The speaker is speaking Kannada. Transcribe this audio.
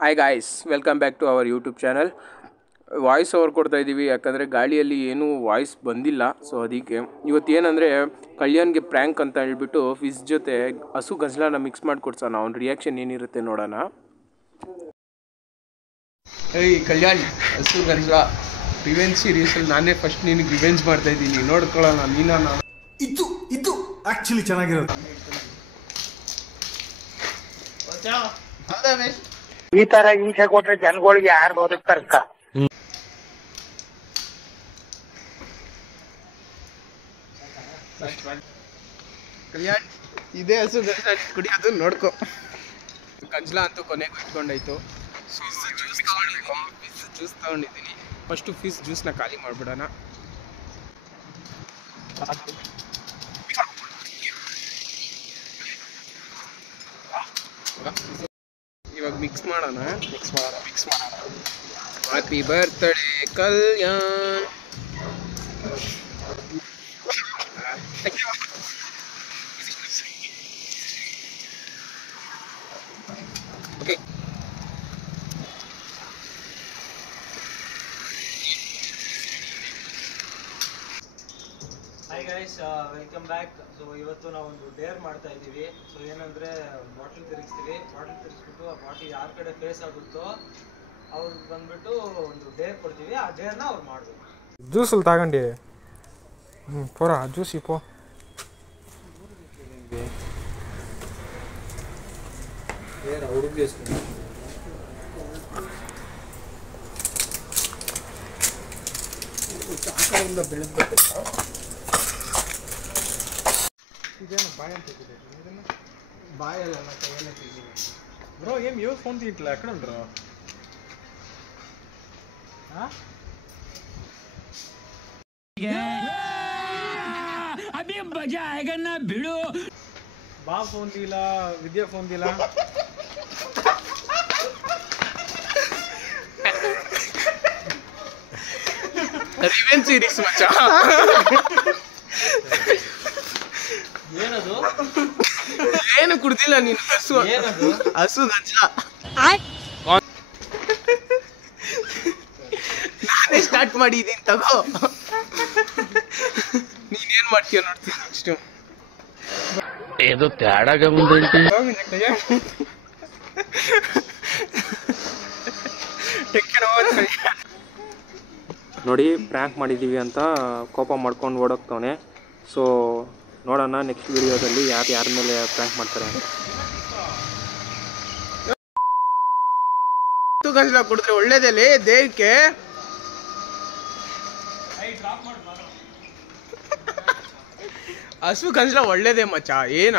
Hi guys, welcome back to our YouTube channel. Voice over ಕೊಡ್ತಾ ಇದ್ದೀವಿ ಯಾಕಂದರೆ ಗಾಳಿಯಲ್ಲಿ ಏನೂ ವಾಯ್ಸ್ ಬಂದಿಲ್ಲ. ಸೊ ಅದಕ್ಕೆ ಇವತ್ತು ಏನಂದರೆ ಕಲ್ಯಾಣ್ಗೆ ಪ್ರ್ಯಾಂಕ್ ಅಂತ ಹೇಳ್ಬಿಟ್ಟು ಫಿಸ್ ಜೊತೆ ಹಸು ಗಂಜಲನ ಮಿಕ್ಸ್ ಮಾಡಿ ಕೊಡ್ಸೋಣ. ಅವ್ನ ರಿಯಾಕ್ಷನ್ ಏನಿರುತ್ತೆ ನೋಡೋಣ. ಏಯ್ ಕಲ್ಯಾಣ್, ಹಸು ಗಂಜಲ ರಿವೆಂಜ್ ಸೀರೀಸಲ್ಲಿ ನಾನೇ ಫಸ್ಟ್ ನಿನಗೆ ರಿವೆಂಜ್ ಮಾಡ್ತಾ ಇದ್ದೀನಿ, ನೋಡ್ಕೊಳ್ಳೋಣ ನೀನ. ಇದು ಆಕ್ಚುಲಿ ಚೆನ್ನಾಗಿರೋದು. ಈ ತರ ಹಿಂಸೆ ಕೊಟ್ರೆ ಜನಗಳಿಗೆ ಯಾರು ಬದುಕ್ತಾರಕ್ಕ? ಕಲ್ಯಾಣ್, ಇದೇ ಹಸು ಗಂಜಲ ಕುಡಿಯೋದು ನೋಡ್ಕೊ. ಗಂಜಲ ಅಂತೂ ಕೊನೆಗೆ ಇಟ್ಕೊಂಡಾಯ್ತು. ಜ್ಯೂಸ್ ತಗೊಂಡಿದ್ದೀನಿ. ಫಸ್ಟು ಫಿಸ್ ಜ್ಯೂಸ್ನ ಖಾಲಿ ಮಾಡಿಬಿಡೋಣ. ಇವಾಗ ಮಿಕ್ಸ್ ಮಾಡೋಣ. Happy birthday Kalyan. Okay, hi guys, welcome back. So ಇವತ್ತು ನಾವು ಒಂದು ಡೇರ್ ಮಾಡ್ತಾ ಇದ್ದೀವಿ. ಸೊ ಏನಂದರೆ ಬಾಟಲ್ ತಿರುಗಿಸ್ಬಿಟ್ಟು ಆ ಬಾಟಲ್ ಯಾರ ಕಡೆ ಫೇಸ್ ಆಗುತ್ತೋ ಅವ್ರಿಗೆ ಬಂದ್ಬಿಟ್ಟು ಒಂದು ಡೇರ್ ಕೊಡ್ತೀವಿ. ಆ ಡೇರ್ನ ಅವ್ರು ಮಾಡಬೇಕು. ಜ್ಯೂಸಲ್ಲಿ ತಗೊಂಡು ಪೋರ ಜ್ಯೂಸ್ ಪೋ. ಇದೇನು ಬಾಯ್ ಅಂತ ಬಾಯಲ್ಲ ಕೈಯಲ್ಲೇ ತೆಗಿದ್ದೀನಿ ಬ್ರೋ. ಏನು ಯೂಸ್ ಫೋನ್ తీయట్లే ఎక్కడ ఉంటారు? अभी मजा आएगा ना भिड़ो. बा फोन दिला, विद्या फोन दिला. ರಿವೆಂಜ್ ಸೀರೀಸ್ ಮಚ್ಚ. ಏನದು? ಏನು ಕುಡ್ದಿಲ್ಲ ನೀನು? ಹಸು ಗಂಜಲ ನಾನೇ ಸ್ಟಾರ್ಟ್ ಮಾಡಿದ್ದೀನಿ, ತಗೋ. ನೀನೇನ್ ಮಾಡ್ತೀಯ ನೋಡ್ತೀನಿ ನೆಕ್ಸ್ಟ್. ఏదో తేడాగా ఉందేంటి? ನೋಡಿ, ಪ್ರ್ಯಾಂಕ್ ಮಾಡಿದ್ದೀವಿ ಅಂತ ಕೋಪ ಮಾಡ್ಕೊಂಡು ಓಡೋಗ್ತವನೆ. ಸೊ ನೋಡೋಣ ನೆಕ್ಸ್ಟ್ ವಿಡಿಯೋದಲ್ಲಿ ಯಾರ ಮೇಲೆ ಪ್ರ್ಯಾಂಕ್ ಮಾಡ್ತಾರೆ ಅಂತ. ಹಸು ಗಂಜಲ ಕುಡಿದ್ರೆ ಒಳ್ಳೇದೇ ದೇಹಕ್ಕೆ. ಹಸು ಗಂಜಲ ಒಳ್ಳೇದೇ ಮಚ್ಚ, ಏನ